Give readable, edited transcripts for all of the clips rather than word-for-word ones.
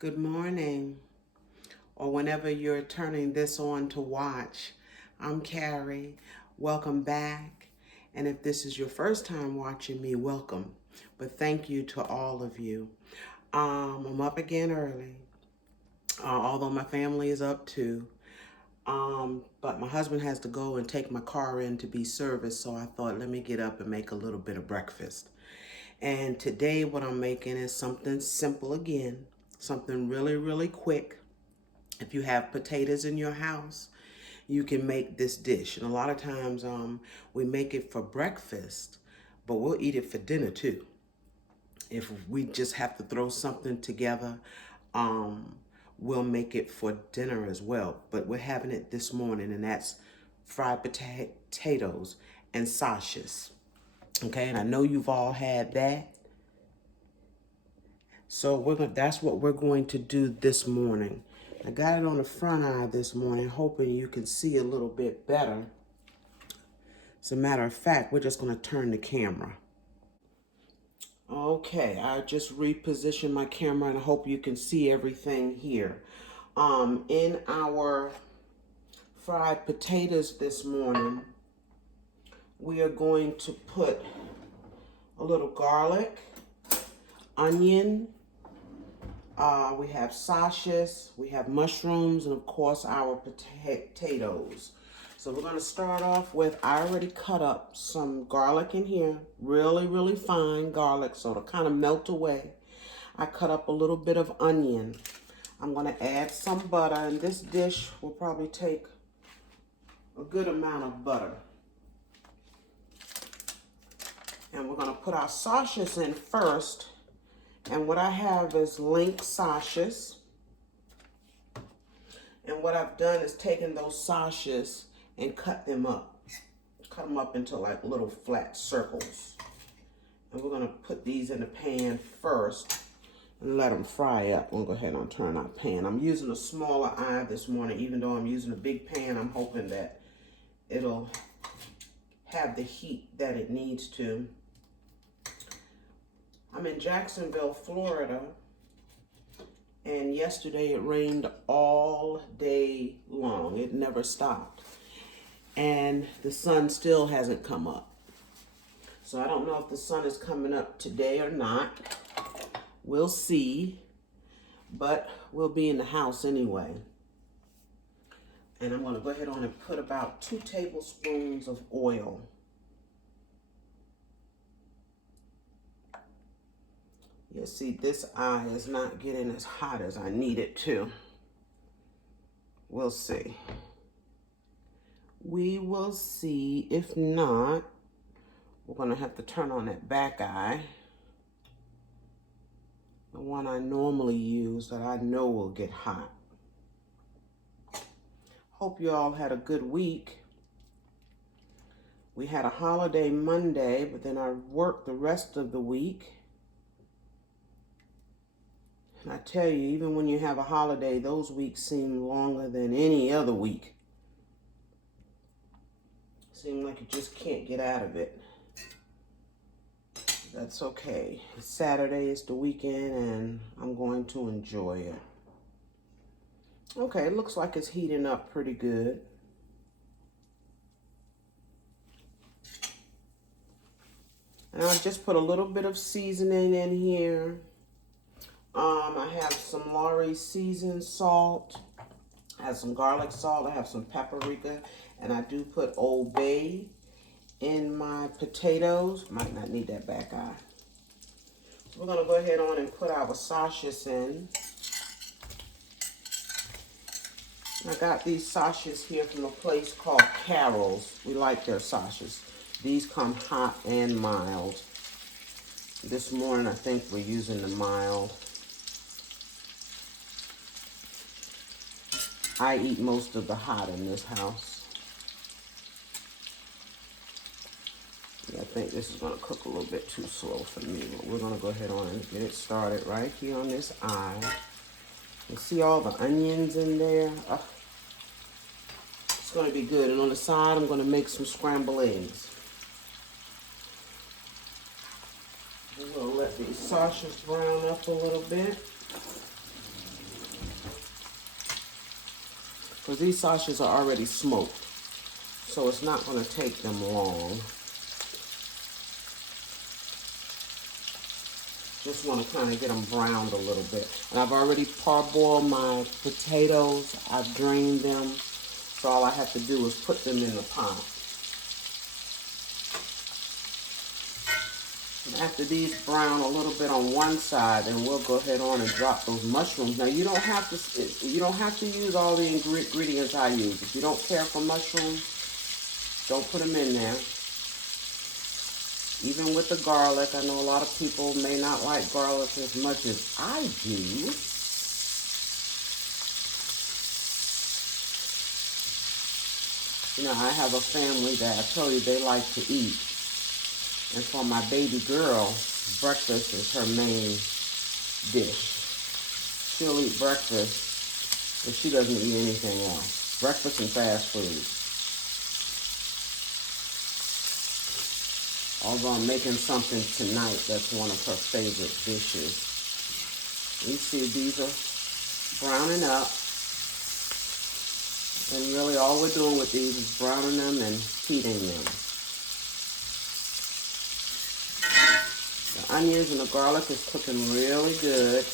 Good morning, or whenever you're turning this on to watch. I'm Carrie. Welcome back. And if this is your first time watching me, welcome. But thank you to all of you. I'm up again early, although my family is up too. But my husband has to go and take my car in to be serviced, so I thought, let me get up and make a little bit of breakfast. And today, what I'm making is something simple again, something really, really quick. If you have potatoes in your house, you can make this dish. And a lot of times we make it for breakfast, but we'll eat it for dinner too. If we just have to throw something together, um, we'll make it for dinner as well. But we're having it this morning, and that's fried potatoes and sausages. Okay, and I know you've all had that. So that's what we're going to do this morning. I got it on the front eye this morning, hoping you can see a little bit better. As a matter of fact, we're just going to turn the camera. Okay, I just repositioned my camera and I hope you can see everything here. In our fried potatoes this morning, we are going to put a little garlic, onion, we have sausages, we have mushrooms, and of course our potatoes. So we're going to start off with, I already cut up some garlic in here, really, really fine garlic, so it'll kind of melt away. I cut up a little bit of onion. I'm going to add some butter, and this dish will probably take a good amount of butter. And we're going to put our sausages in first. And what I have is link sausages. And what I've done is taken those sausages and cut them up. Cut them up into like little flat circles. And we're going to put these in the pan first and let them fry up. We'll go ahead and turn our pan. I'm using a smaller eye this morning. Even though I'm using a big pan, I'm hoping that it'll have the heat that it needs to. I'm in Jacksonville, Florida, and yesterday it rained all day long. It never stopped. And the sun still hasn't come up. So I don't know if the sun is coming up today or not. We'll see. But we'll be in the house anyway. And I'm going to go ahead on and put about 2 tablespoons of oil. You see, this eye is not getting as hot as I need it to. We'll see. We will see. If not, we're going to have to turn on that back eye. The one I normally use that I know will get hot. Hope you all had a good week. We had a holiday Monday, but then I worked the rest of the week. And I tell you, even when you have a holiday, those weeks seem longer than any other week. Seem like you just can't get out of it. That's okay. Saturday is the weekend and I'm going to enjoy it. Okay, it looks like it's heating up pretty good. And I'll just put a little bit of seasoning in here. I have some Lawry's seasoned salt. I have some garlic salt. I have some paprika. And I do put Old Bay in my potatoes. Might not need that back eye. So we're going to go ahead on and put our sausages in. I got these sausages here from a place called Carol's. We like their sausages. These come hot and mild. This morning I think we're using the mild. I eat most of the hot in this house. Yeah, I think this is going to cook a little bit too slow for me. But we're going to go ahead on and get it started right here on this eye. You see all the onions in there? Oh, it's going to be good. And on the side, I'm going to make some scrambled eggs. We're going to let these sausages brown up a little bit. because these sausages are already smoked, so it's not going to take them long. Just want to kind of get them browned a little bit. And I've already parboiled my potatoes. I've drained them. So all I have to do is put them in the pot. And after these brown a little bit on one side, then we'll go ahead on and drop those mushrooms. Now you don't have to use all the ingredients I use. If you don't care for mushrooms, don't put them in there. Even with the garlic, I know a lot of people may not like garlic as much as I do. You know, I have a family that I told you they like to eat. And for my baby girl, breakfast is her main dish. She'll eat breakfast, but she doesn't eat anything else. Breakfast and fast food. Although I'm making something tonight that's one of her favorite dishes. You see these are browning up. And really all we're doing with these is browning them and heating them. The onions and the garlic is cooking really good.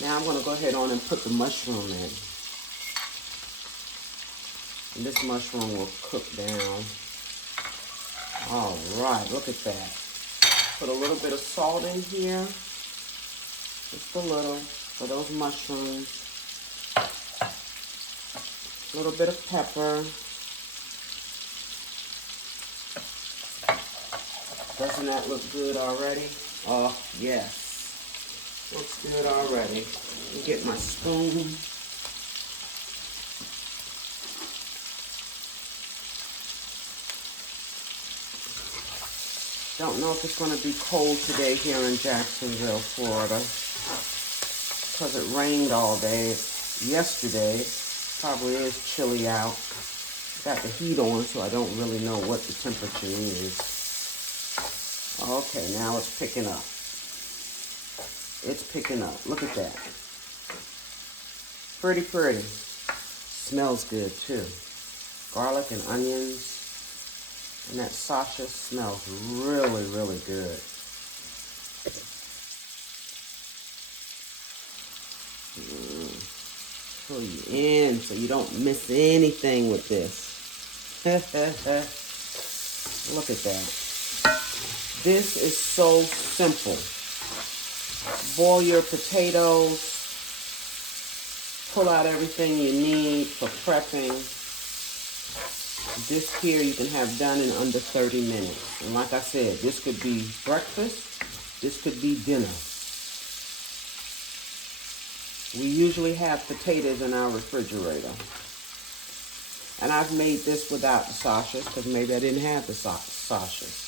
Now I'm going to go ahead on and put the mushroom in. And this mushroom will cook down. All right, look at that. Put a little bit of salt in here. Just a little for those mushrooms. A little bit of pepper. Doesn't that look good already? Oh, yes. Looks good already. Let me get my spoon. Don't know if it's going to be cold today here in Jacksonville, Florida, because it rained all day yesterday. Probably is chilly out. Got the heat on, so I don't really know what the temperature is. Okay, now it's picking up. It's picking up. Look at that. Pretty, pretty. Smells good, too. Garlic and onions. And that sausage smells really, really good. Pull you in so you don't miss anything with this. Look at that. This is so simple. Boil your potatoes. Pull out everything you need for prepping. This here you can have done in under 30 minutes. And like I said, this could be breakfast. This could be dinner. We usually have potatoes in our refrigerator. And I've made this without the sausages because maybe I didn't have the sausages.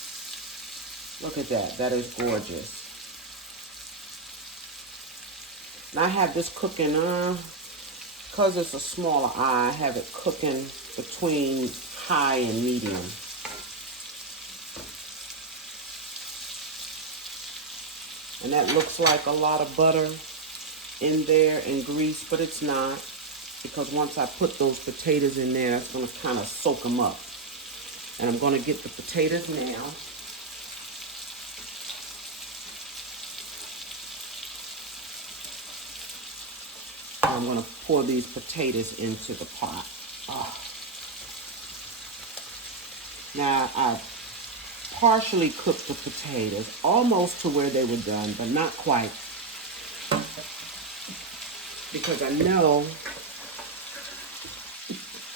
Look at that. That is gorgeous. And I have this cooking, because it's a smaller eye, I have it cooking between high and medium. And that looks like a lot of butter in there and grease, but it's not, because once I put those potatoes in there, it's going to kind of soak them up. And I'm going to get the potatoes now. And I'm going to pour these potatoes into the pot. Oh. Now, I partially cooked the potatoes, almost to where they were done, but not quite. Because I know,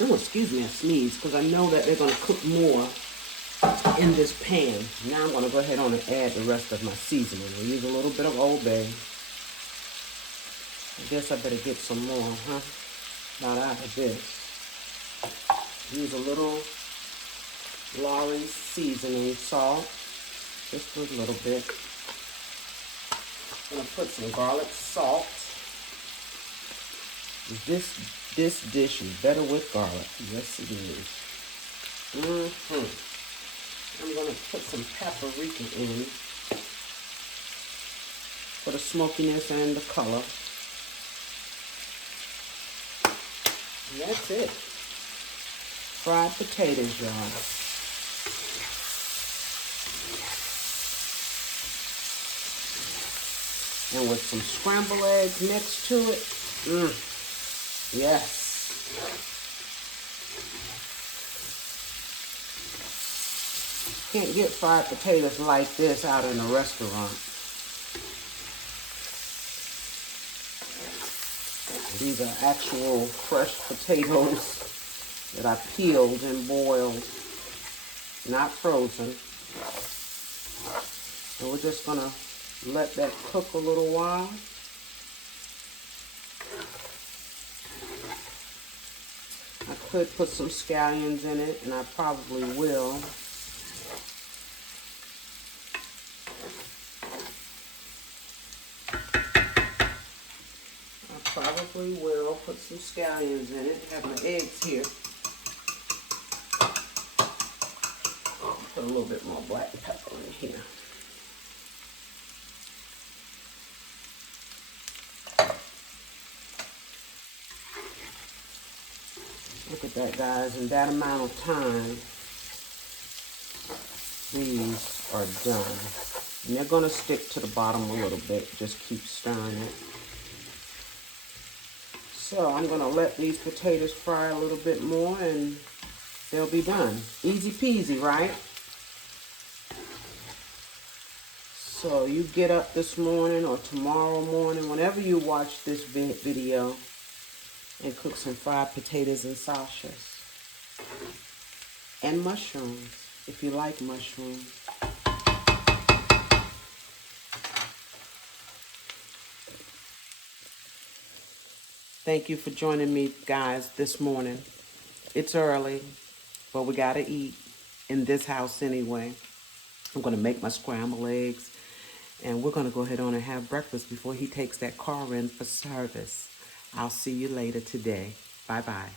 oh, excuse me, I sneezed, because I know that they're going to cook more in this pan. Now I'm going to go ahead on and add the rest of my seasoning. I'll use a little bit of Old Bay. I guess I better get some more, huh? Not out of this. Use a little Lawry's seasoning salt, just a little bit. I'm going to put some garlic salt. This dish is better with garlic. Yes, it is. I'm going to put some paprika in for the smokiness and the color. And that's it. Fried potatoes, y'all. And with some scrambled eggs next to it. Yes. Can't get fried potatoes like this out in a restaurant. These are actual fresh potatoes that I peeled and boiled, not frozen. And we're just gonna let that cook a little while. I could put some scallions in it, and I probably will. Probably will put some scallions in it. I have my eggs here. Put a little bit more black pepper in here. Look at that, guys. In that amount of time, these are done. And they're going to stick to the bottom a little bit. Just keep stirring it. So I'm going to let these potatoes fry a little bit more and they'll be done. Easy peasy, right? So you get up this morning or tomorrow morning, whenever you watch this video, and cook some fried potatoes and sausages. And mushrooms, if you like mushrooms. Thank you for joining me, guys, this morning. It's early, but we gotta eat in this house anyway. I'm gonna make my scrambled eggs, and we're gonna go ahead on and have breakfast before he takes that car in for service. I'll see you later today. Bye-bye.